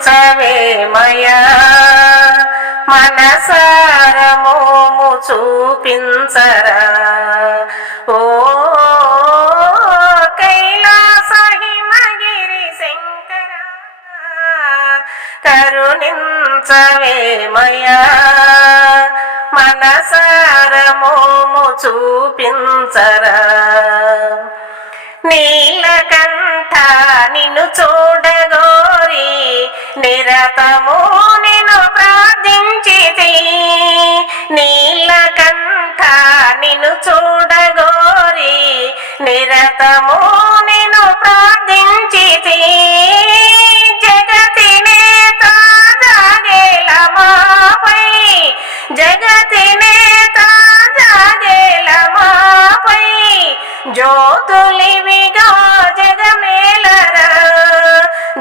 కరుణించవేమయా మనసారమోము చూపించరా ఓ కైలాసహిమగిరి శంకర. కరుణించవేమయా మనసారమోము చూపించరా నీలకంఠ నిన్ను చూడ నిరతము నిన్ను ప్రార్థించితి. నీలకంఠ నిన్ను చూడగోరి. నిరతము నిన్ను ప్రార్థించితి. జగతినే జాగేల మాపై. జగతి నేత జాగేల మాపై. జ్యోతులివిగా జగమే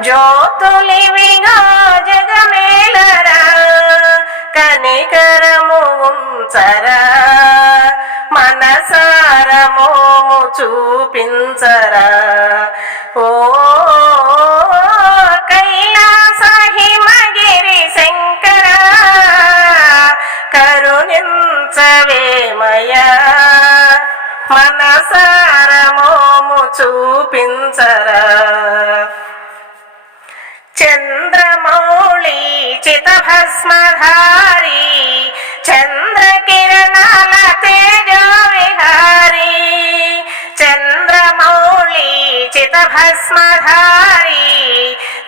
జ్యోతులివిగా జగమేలరా కనికరము ఉంచరా మనసారమోము చూపించరా. ఓ కైలాస శంకర కరుణించవేమయా మనసారమోము చూపించరా. చంద్రమౌళి చితభస్మధారి చంద్రకిరణాల తేజో విహారి చంద్రమౌళి చితభస్మధారి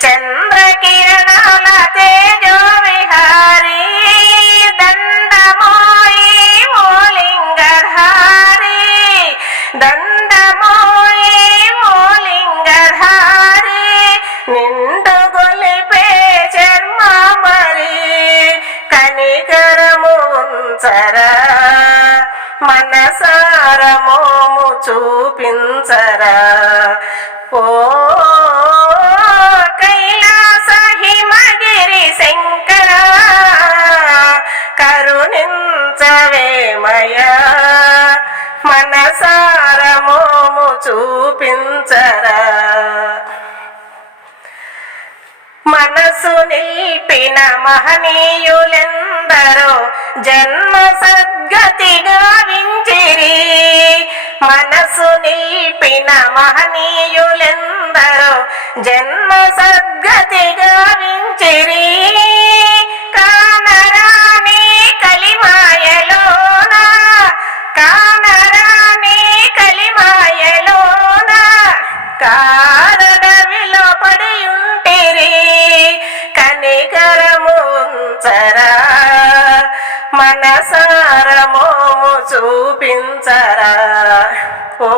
చంద్రకిరణాల తేజో కనికరము ఉంచరా మనసారమోము చూపించరా. ఓ కైలాస హిమగిరి శంకర కరుణించవేమయా మనసారమోము చూపించరా. మనసు నిల్పిన మహనీయులెందరో జన్మ సద్గతిగా వించిరి మనసు నిలిపిన మహనీయులెందరో. జన్మ సద్గతిగా ఉంచరా ఓ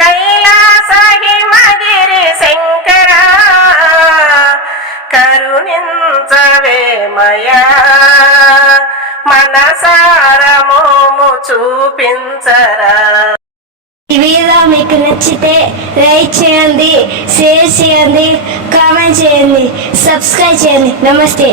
కైలాస హిమగిరి శంకర కరుణించవేమయా మనసారమోము చూపించరా? ఈ వీడియో మీకు నచ్చితే లైక్ చేయండి షేర్ చేయండి కామెంట్ చేయండి సబ్స్క్రైబ్ చేయండి. నమస్తే.